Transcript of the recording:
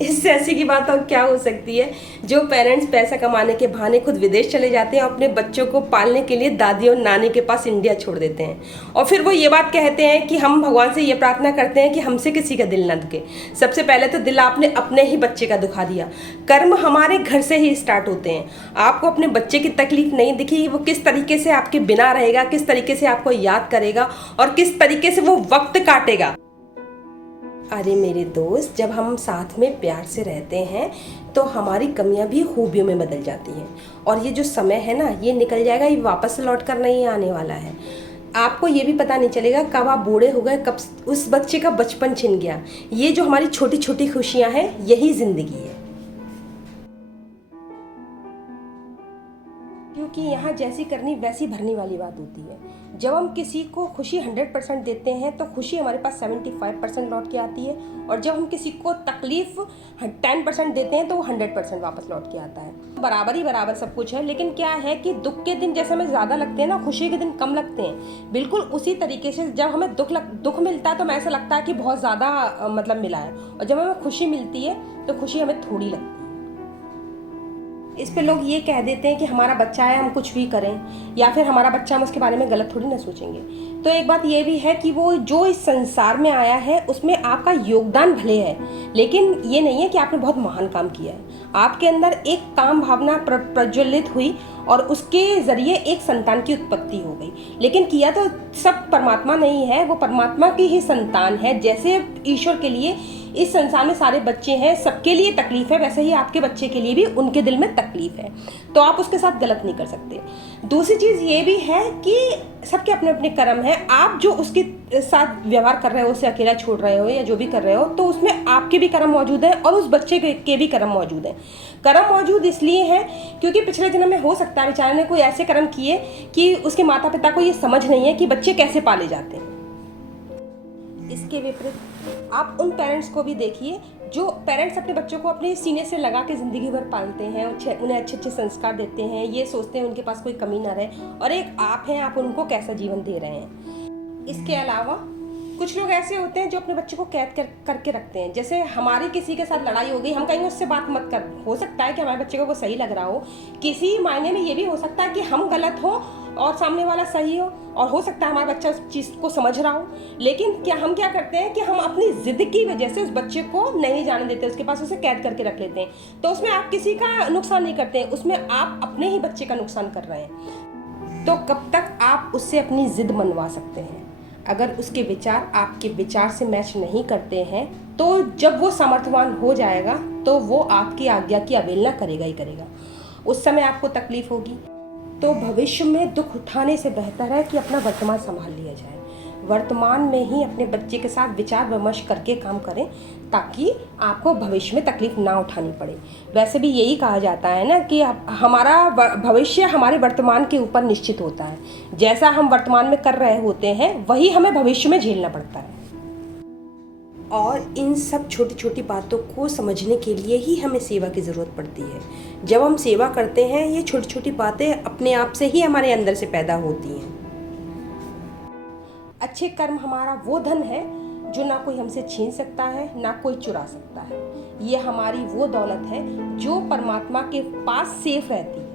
इससे ऐसी की बात और क्या हो सकती है। जो पेरेंट्स पैसा कमाने के बहाने खुद विदेश चले जाते हैं, अपने बच्चों को पालने के लिए दादी और नानी के पास इंडिया छोड़ देते हैं, और फिर वो ये बात कहते हैं कि हम भगवान से ये प्रार्थना करते हैं कि हमसे किसी का दिल ना दुखे। सबसे पहले तो दिल आपने अपने ही बच्चे का दुखा दिया। कर्म हमारे घर से ही स्टार्ट होते हैं। आपको अपने बच्चे की तकलीफ नहीं दिखी, वो किस तरीके से आपके बिना रहेगा, किस तरीके से आपको याद करेगा और किस तरीके से वो वक्त काटेगा। अरे मेरे दोस्त, जब हम साथ में प्यार से रहते हैं तो हमारी कमियां भी खूबियों में बदल जाती हैं। और ये जो समय है ना, ये निकल जाएगा, ये वापस से लौट कर नहीं आने वाला है। आपको ये भी पता नहीं चलेगा कब आप बूढ़े हो गए, कब उस बच्चे का बचपन छिन गया। ये जो हमारी छोटी छोटी खुशियां हैं, यही जिंदगी है। क्योंकि यहाँ जैसी करनी वैसी भरनी वाली बात होती है। जब हम किसी को खुशी 100% देते हैं तो खुशी हमारे पास 75% लौट के आती है, और जब हम किसी को तकलीफ 10% देते हैं तो वो 100% वापस लौट के आता है। बराबर ही बराबर सब कुछ है, लेकिन क्या है कि दुख के दिन जैसे हमें ज़्यादा लगते हैं ना, खुशी के दिन कम लगते हैं। बिल्कुल उसी तरीके से जब हमें दुख मिलता है तो हमें ऐसा लगता है कि बहुत ज़्यादा मिला है, और जब हमें खुशी मिलती है तो खुशी हमें थोड़ी लगती है। इस पे लोग ये कह देते हैं कि हमारा बच्चा है, हम कुछ भी करें, या फिर हमारा बच्चा, हम उसके बारे में गलत थोड़ी ना सोचेंगे। तो एक बात ये भी है कि वो जो इस संसार में आया है उसमें आपका योगदान भले है, लेकिन ये नहीं है कि आपने बहुत महान काम किया है। आपके अंदर एक काम भावना प्रज्वलित हुई और उसके जरिए एक संतान की उत्पत्ति हो गई, लेकिन किया तो सब परमात्मा नहीं है, वो परमात्मा की ही संतान है। जैसे ईश्वर के लिए इस संसार में सारे बच्चे हैं, सबके लिए तकलीफ है, वैसे ही आपके बच्चे के लिए भी उनके दिल में तकलीफ है, तो आप उसके साथ गलत नहीं कर सकते। दूसरी चीज़ ये भी है कि सबके अपने अपने कर्म हैं। आप जो उसके साथ व्यवहार कर रहे हो, उसे अकेला छोड़ रहे हो या जो भी कर रहे हो, तो उसमें आपके भी कर्म मौजूद हैं और उस बच्चे के भी कर्म मौजूद हैं। कर्म मौजूद इसलिए हैं क्योंकि पिछले जन्म में हो सकता है बेचारे ने कोई ऐसे कर्म किए कि उसके माता पिता को ये समझ नहीं है कि बच्चे कैसे पाले जाते हैं। इसके विपरीत आप उन पेरेंट्स को भी देखिए जो पेरेंट्स अपने बच्चों को अपने सीने से लगा के ज़िंदगी भर पालते हैं, उन्हें अच्छे अच्छे संस्कार देते हैं, ये सोचते हैं उनके पास कोई कमी ना रहे, और एक आप हैं, आप उनको कैसा जीवन दे रहे हैं। इसके अलावा कुछ लोग ऐसे होते हैं जो अपने बच्चे को कैद करके रखते हैं। जैसे हमारी किसी के साथ लड़ाई हो गई, हम कहेंगे उससे बात मत कर। हो सकता है कि हमारे बच्चे को वो सही लग रहा हो, किसी मायने में ये भी हो सकता है कि हम गलत हो और सामने वाला सही हो, और हो सकता है हमारा बच्चा उस चीज़ को समझ रहा हो, लेकिन हम क्या करते हैं कि हम अपनी जिद की वजह से उस बच्चे को नहीं जाने देते, उसके पास उसे कैद करके रख लेते हैं। तो उसमें आप किसी का नुकसान नहीं करते हैं, उसमें आप अपने ही बच्चे का नुकसान कर रहे हैं। तो कब तक आप उससे अपनी जिद मनवा सकते हैं? अगर उसके विचार आपके विचार से मैच नहीं करते हैं, तो जब वो सामर्थ्यवान हो जाएगा तो वो आपकी आज्ञा की अवहेलना करेगा ही करेगा। उस समय आपको तकलीफ होगी। तो भविष्य में दुख उठाने से बेहतर है कि अपना वर्तमान संभाल लिया जाए। वर्तमान में ही अपने बच्चे के साथ विचार विमर्श करके काम करें, ताकि आपको भविष्य में तकलीफ ना उठानी पड़े। वैसे भी यही कहा जाता है ना कि हमारा भविष्य हमारे वर्तमान के ऊपर निश्चित होता है। जैसा हम वर्तमान में कर रहे होते हैं वही हमें भविष्य में झेलना पड़ता है। और इन सब छोटी छोटी बातों को समझने के लिए ही हमें सेवा की ज़रूरत पड़ती है। जब हम सेवा करते हैं, ये छोटी छोटी बातें अपने आप से ही हमारे अंदर से पैदा होती हैं। अच्छे कर्म हमारा वो धन है जो ना कोई हमसे छीन सकता है, ना कोई चुरा सकता है। ये हमारी वो दौलत है जो परमात्मा के पास सेफ रहती है।